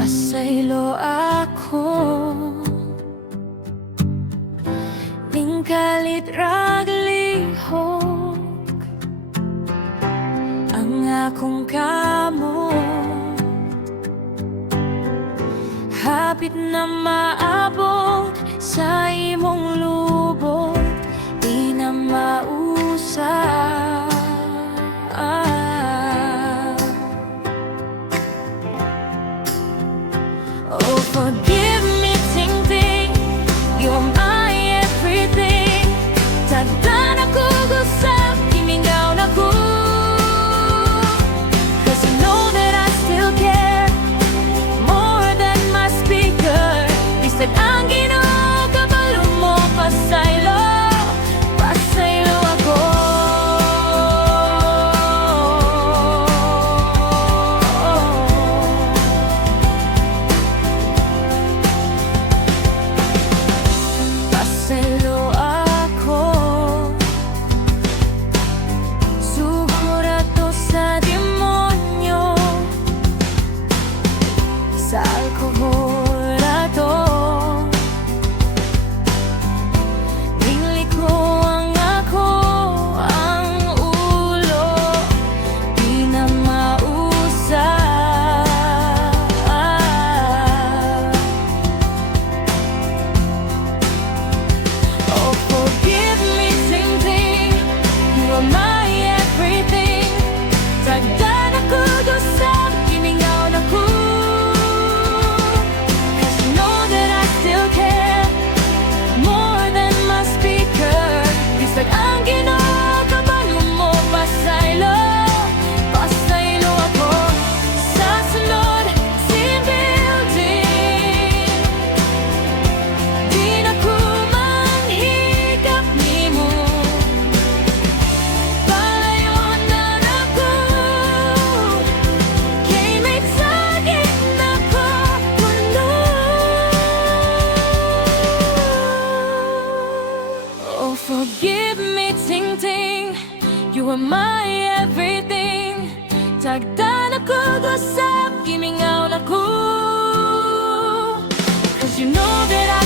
Pasaylo ako ning kalit raglihok ang akong kamo hapit na maabot sa imong lubot, di na mausap. Oh, forgive me, Ting Ting, you're my everything. Tagdan ako gusap, himingaw na ko, 'cause you know that I still care more than my speaker. Bisag ang Ginoo, kabalo mo, pasaylo, pasaylo ako. Pasaylo ako, sugod ato sa demonyo, sa alkohol ato, tingliko ang ako, ang ulo, di na mausap. Oh, forgive me, Ting Ting, you are my everything. Tagdan ako gusap, himingaw na ko, 'cause you know that I still care more than my speaker. Bisag ang Ginoo, kabalo mo, pasaylo, pasaylo ako. Sa sunod, same building, di na ko manghigap nimo, palayon na nako, kay may sakit na ko puno. Oh, forgive me, Ting Ting, you are my everything. Tagdan ako gusap, himingaw na ko, 'cause you know that I